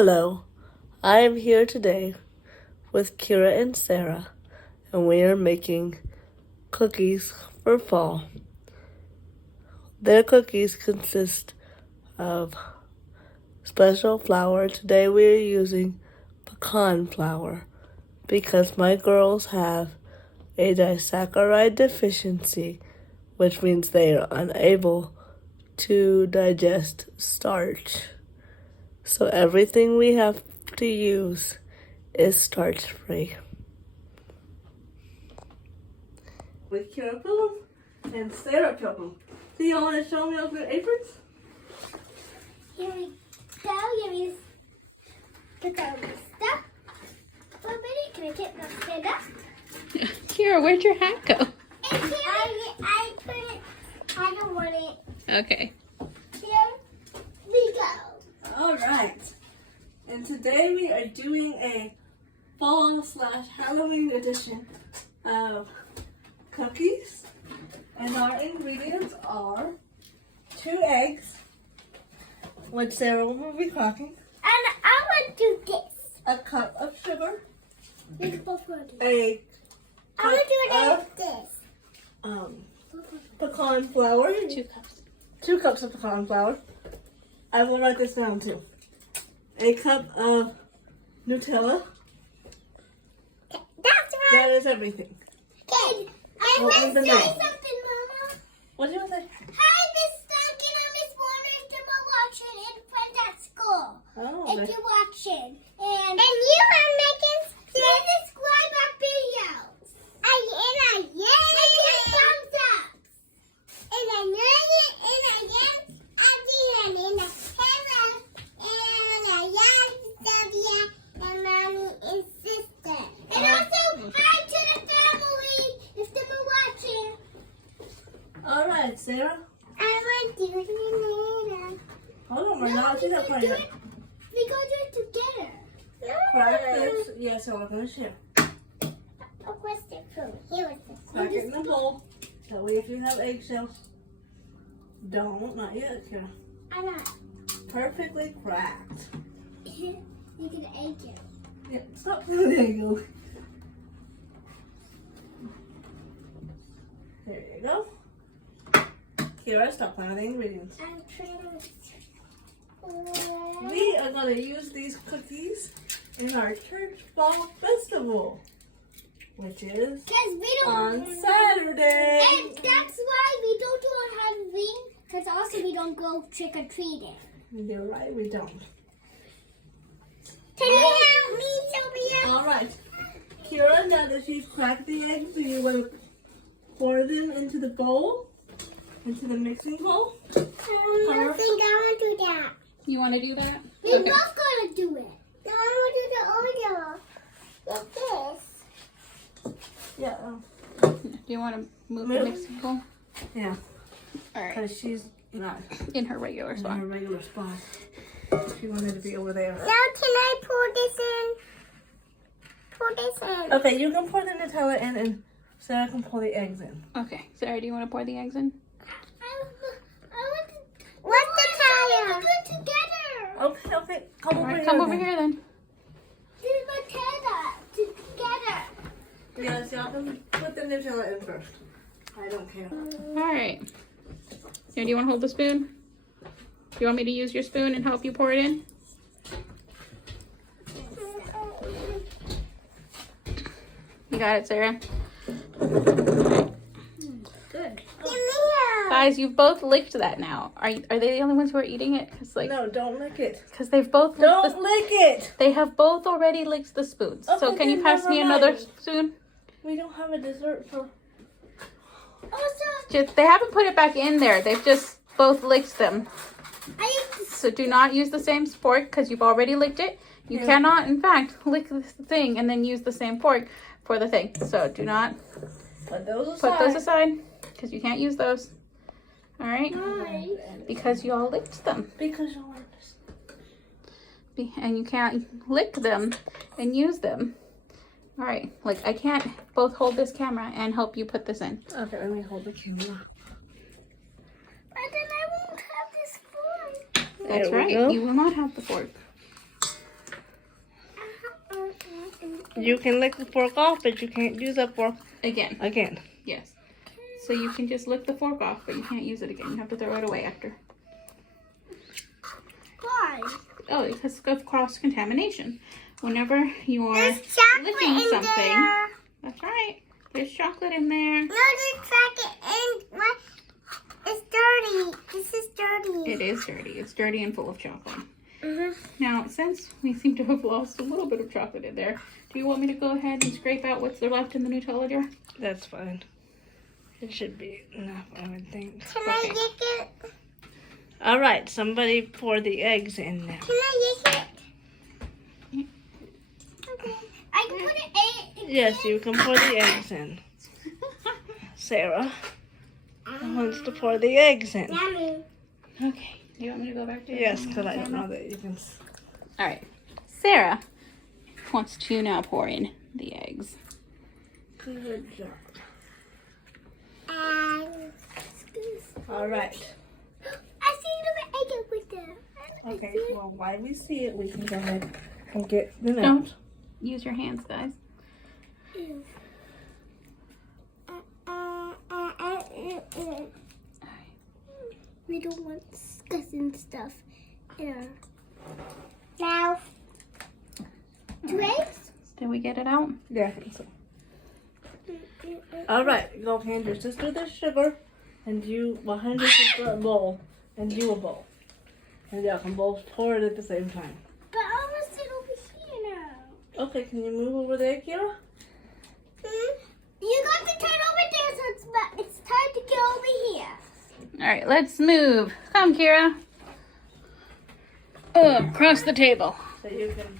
Hello, I am here today with Keira and Sarah, and we are making cookies for fall. Their cookies consist of special flour. Today we are using pecan flour because my girls have a disaccharide deficiency, which means they are unable to digest starch. So everything we have to use is starch-free. With Keira Pillow and Sarah Pillow. Do you want to show me all your aprons? Here we go. Here is put on the stuff. For a minute, can I get my stand up? Keira, where'd your hat go? I put it. I don't want it. Okay. Here we go. All right. And today we are doing a fall/Halloween edition of cookies. And our ingredients are 2 eggs, which Sarah will be cracking, And I want to do this. a cup of sugar, We can both want to do it. a I want to do it cup like this. of pecan flour, 2 cups. 2 cups of pecan flour. I will write this down too. A cup of Nutella. That's right. That is everything. Okay. I What want was to the say name? something, Mama. What did you want to say? Hi, Miss Duncan. I'm Miss Warner. We're watching in friend at school. Oh, If you're watching. And you are making subscribe our videos. And give thumbs up. And I love it. And I am again. And I hello. And I love Sylvia and Mommy and sister. And also hi to the family if they were watching. All right, Sarah. I want to do it later. Hold on, we're not doing that part do yet. it. We go do it together. Crack this. Yeah, so we're going to share. Oh, what's the food? Here is this. Crack it in the bowl. That way if you have eggshells, not yet, Kara. I'm not. Perfectly cracked. You can egg it. Yeah, stop. There you go. There you go. Kira, stop playing with the ingredients. I'm trying to. We are going to use these cookies in our church fall festival, which is Because we don't. on Saturday. And that's why we don't do on Halloween. Because also we don't go trick or treating. You're right, we don't. Can you help me, Sylvia? All right. Kira, now that you've cracked the eggs, do you want to pour them into the bowl? Into the mixing bowl? I don't think I want to do that. You want to do that? We both gonna do it. No, I want to do the Oreo. Like this. Yeah. Do you want to move the Move. mixing bowl? Yeah, All right. because she's not In her regular in spot. her regular spot. She wanted to be over there. Now can I pour this in? Pour this in. Okay, you can pour the Nutella in and Sarah can pour the eggs in. Okay. Sarah, do you want to pour the eggs in? I want to. What's the tire? Put together. Okay. Come All over right. here. Come over then. here then. Do Nutella together. Yes, y'all can put the Nutella in first. I don't care. All right. Here, do you want to hold the spoon? Do you want me to use your spoon and help you pour it in? You got it, Sarah. Good. Guys, you've both licked that now. Are they the only ones who are eating it? No, don't lick it. Because they've both licked Don't lick it. They have both already licked the spoons. So Okay, can you then pass never me another mind. spoon? We don't have a dessert for. Also, They haven't put it back in there. They've just both licked them. I So do not use the same fork because you've already licked it. You Yeah. cannot, in fact, lick the thing and then use the same fork for the thing. So do not Put those aside. put those aside because you can't use those. All right? Nice. Because you all licked them. Because you're like this. And you can't lick them and use them. All right. Like, I can't both hold this camera and help you put this in. Okay, let me hold the camera. But then I won't have this fork. That's There we right. go. You will not have the fork. You can lick the fork off, but you can't use that fork Again. again. Yes. So you can just lick the fork off, but you can't use it again. You have to throw it away after. Why? Oh, because of cross-contamination. Whenever you are There's chocolate licking in something, there. that's right. There's chocolate in there. No, there's chocolate in my. It's dirty. This is dirty. It is dirty. It's dirty and full of chocolate. Mm-hmm. Now, since we seem to have lost a little bit of chocolate in there, do you want me to go ahead and scrape out what's left in the Nutella jar? That's fine. It should be enough, I would think. Can I lick it? All right, somebody pour the eggs in there. Can I lick it? Okay. I can put it in. Yes, you can pour the eggs in. Sarah wants to pour the eggs in. Yummy. Okay. Do you want me to go back to Yes, because I don't know that you can. All right. Sarah wants to now pour in the eggs. Good job. And All right. I see the egg over there. Okay, well, while we see it, we can go ahead and get the Don't note. use your hands, guys. We don't want disgusting stuff in our mouth. 2 eggs? Did we get it out? Yeah, I think so. All right, go hand your sister the sugar, and you, well, hand your sister a bowl, and you a bowl. And y'all can both pour it at the same time. But I want to sit over here now. Okay, can you move over there, Keira? You got to turn over there, so it's time to get over here. All right, let's move. Come, Keira. Across the table. So you can.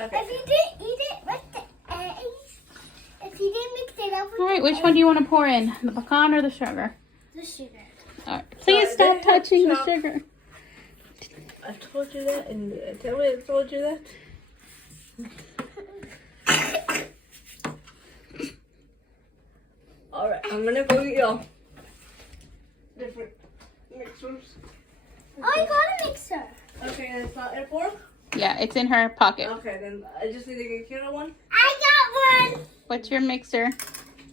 Okay. If you didn't eat it with the eggs, if you didn't mix it up with All right, which one do you want to pour in? The pecan or the sugar? the sugar. All right, please So stop they touching the have sugar. I told you that, and tell me I told you that. All right, I'm gonna go get y'all different mixers. Oh, I got a mixer. Okay, and it's not a fork. Yeah, it's in her pocket. Okay, then I just need to get Keira one. I got one. What's your mixer?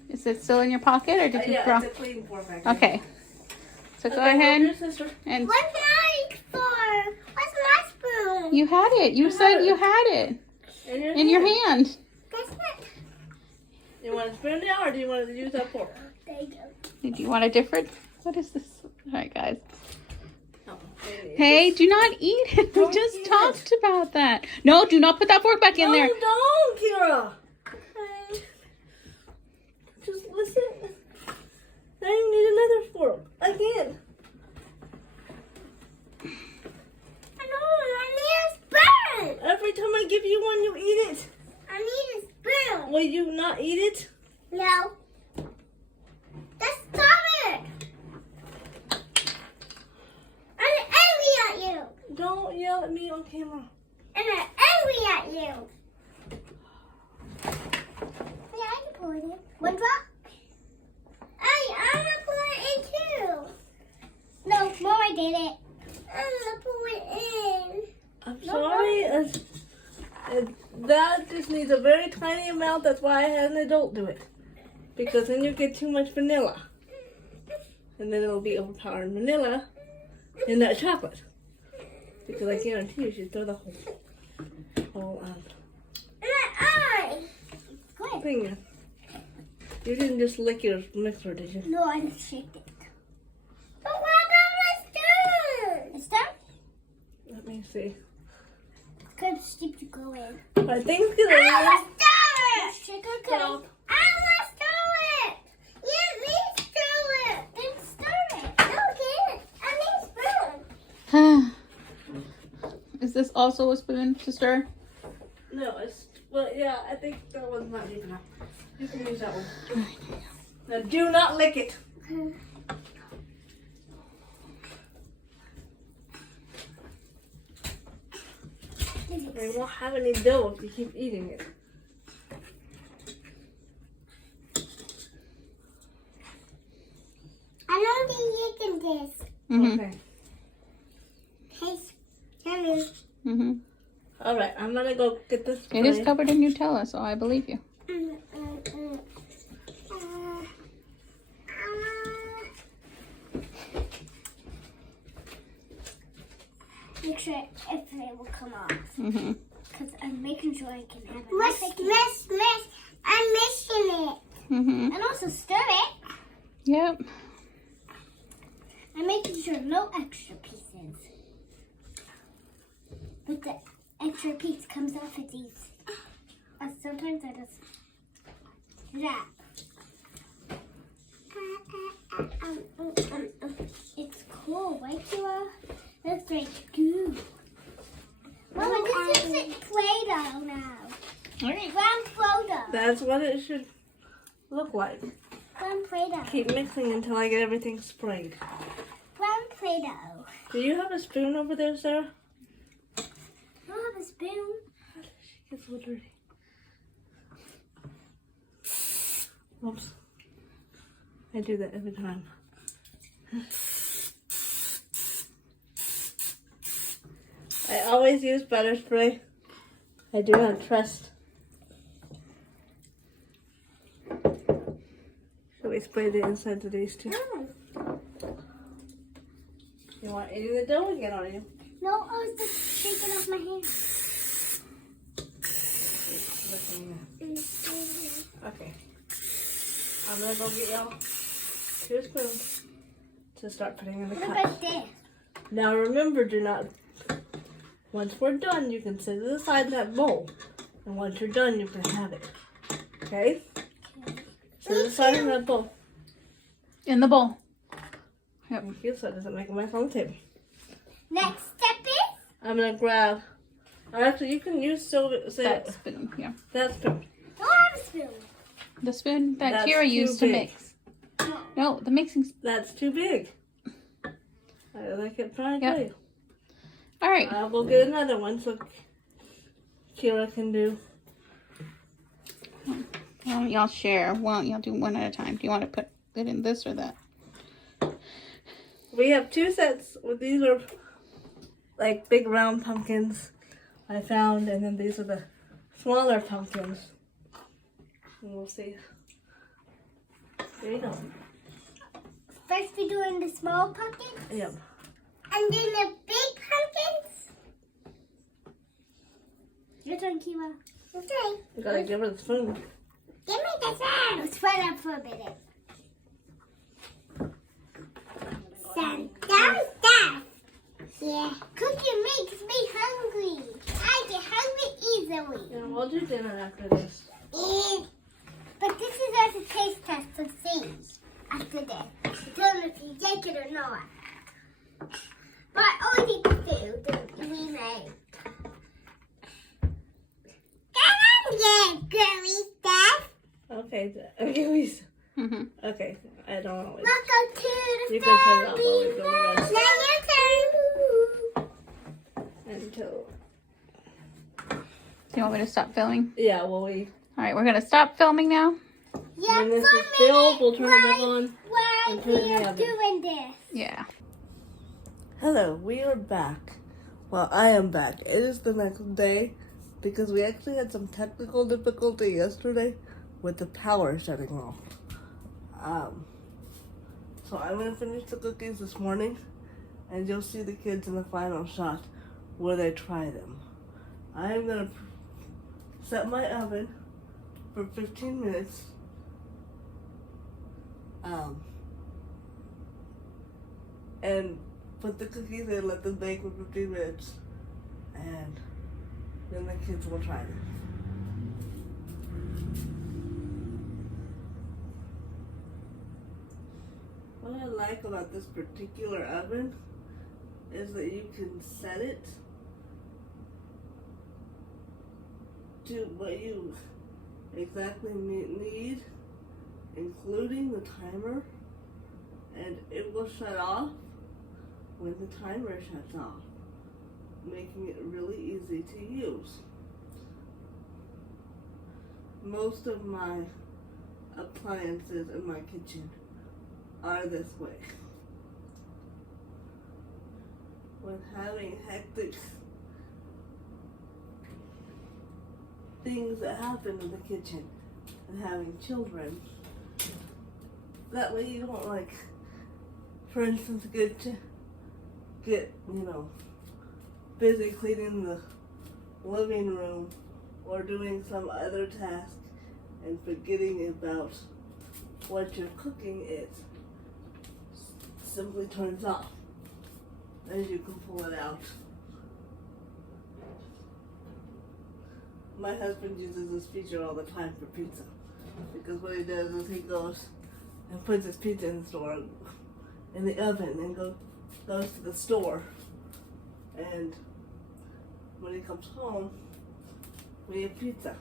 Is it still in your pocket, or did you Yeah, drop? it's a clean fork. Okay. So go Okay, ahead your sister. and What's my fork? What's my spoon? you had it. You said you had it in your hand. Guess what? You want to spoon now, or do you want to use that fork? There you go. Do you want a different? What is this? All right, guys. Oh, Hey, do not eat it. We Don't just eat talked about that. No, do not put that fork back in there. No, don't, Keira. Just listen. Now you need another fork. Again. I know. I need a spoon. Every time I give you one, you eat it. I need a spoon. Will you not eat it? No. That's solid. I'm angry at you. Don't yell at me on camera. And I'm angry at you. Yeah, I can pour it in. One drop? I'm gonna pour it in too. No, Mama did it. I'm gonna pour it in. I'm No, sorry. That just needs a very tiny amount. That's why I had an adult do it. Because then you get too much vanilla. And then it'll be overpowering vanilla in that chocolate. Because I guarantee you should throw the whole Good. thing in. You didn't just lick your mixer, did you? No, I just shaked it. But what about my spoon? It's done? Let me see. Good steep to go in. I think it's I gonna almost threw it! Sugar Stop. I almost threw it! You me threw it! Then stir it! No, get it! I need a spoon. Is this also a spoon to stir? No, it's, well, yeah, I think that one's not deep enough. You can use that one. Now, do not lick it. You won't have any dough if you keep eating it. I don't think you can this. Mm-hmm. Okay. Tastes yummy. Mm-hmm. Alright, I'm gonna go get this. It is covered in Nutella, so I believe you. Make sure if it will come off. Mm-hmm. Because I'm making sure I can have it. I'm mixing it. Mm-hmm. And also stir it. Yep. I'm making sure no extra pieces. But the extra piece comes off of these. Sometimes I just do that. It's cool, right, Keira? Looks like goo. Mama, this is Play-Doh now. Alright. Brown Play-Doh. That's what it should look like. Brown Play-Doh. Keep mixing until I get everything sprayed. Brown Play-Doh. Do you have a spoon over there, Sarah? I don't have a spoon. It's dirty. Oops. I do that every time. I always use butter spray. I do not trust. Should we spray the insides of these too? You want any of the dough to get on you? No, I was just shaking off my hand. Okay. I'm gonna go get y'all 2 spoons to start putting in the What cup. about this? Now remember, do not. Once we're done, you can set it aside in that bowl, and once you're done, you can have it. Okay? Set it aside in that bowl. In the bowl. Yep. Thank you, so it doesn't make a mess on the table. Next step is? I'm gonna grab. Or actually, you can use That spoon, yeah. that spoon. I don't have a spoon. The spoon that That's Keira too used to big. mix. No, the mixing spoon. That's too big. I kept trying to Yep. tell you. Alright. I'll go get another one so Keira can do. Why don't y'all share? Why don't y'all do one at a time? Do you want to put it in this or that? We have 2 sets. These are like big round pumpkins I found, and then these are the smaller pumpkins. And we'll see. There you go. First we're doing the small pumpkins. Yep. And then the big pumpkins. Your turn, Keira. Okay. You gotta give her the spoon. Give me the spoon. Let's spread up for a minute. Some stuff. Yeah. Cooking makes me hungry. I get hungry easily. Yeah, we'll do dinner after this. But this is as a taste test to see after this. Tell them if you like it or not. But I always eat the food that we made. Come on, get girly stuff. Okay, okay, Mm-hmm. okay. I don't know. Welcome to the You can set it up while we family. go to rest. Now your turn. Until. Do you want me to stop filming? Yeah, well, we. Alright, we're going to stop filming now. Yeah, When this for is a filled, we'll minute turn it back on. while and put it in we the are oven. doing this. Yeah. Hello, we are back. Well, I am back. It is the next day because we actually had some technical difficulty yesterday with the power shutting off. So I'm gonna finish the cookies this morning, and you'll see the kids in the final shot where they try them. I am gonna set my oven for 15 minutes. And put the cookies in, let them bake for 15 minutes, and then the kids will try them. What I like about this particular oven is that you can set it to what you exactly need, including the timer, and it will shut off when the timer shuts off, making it really easy to use. Most of my appliances in my kitchen are this way. When having hectic things that happen in the kitchen and having children. That way you don't, like, for instance, get you know, busy cleaning the living room or doing some other task and forgetting about what you're cooking. It simply turns off and you can pull it out. My husband uses this feature all the time for pizza, because what he does is he goes and puts his pizza in the oven and goes to the store, and when he comes home we have pizza.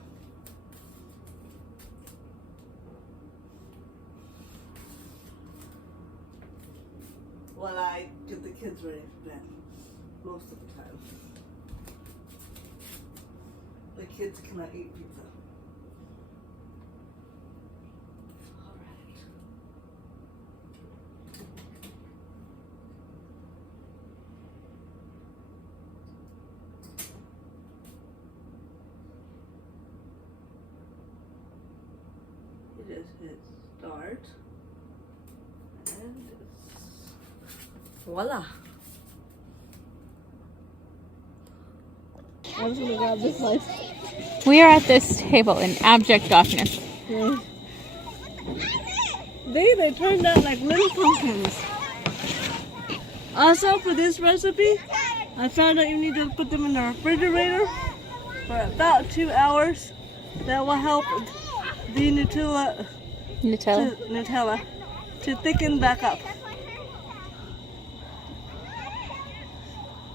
While I get the kids ready for bed, most of the time. The kids cannot eat pizza. Alright. You just hit start. And voila. I'm just gonna grab this knife. We are at this table in abject darkness. Yeah. They turned out like little pumpkins. Also, for this recipe, I found out you need to put them in the refrigerator for about 2 hours. That will help the Nutella to thicken back up.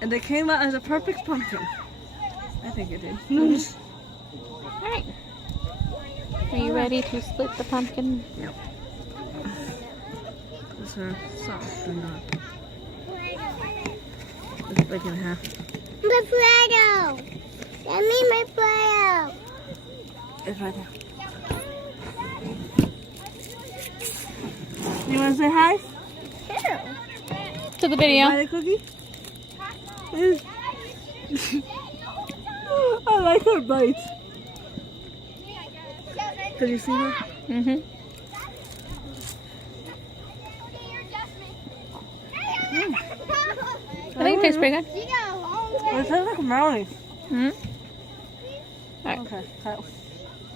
And it came out as a perfect pumpkin. I think it did. Alright. Are you ready to split the pumpkin? Yep. These are soft and not. Just like in half. My Play-Doh! Let me my Play-Doh! It's right there. You want to say hi? To the video. Buy a cookie? I like her bites. Did you see her? Mm-hmm. I think it tastes pretty good. It tastes like brownies. Mm-hmm. All right. Okay.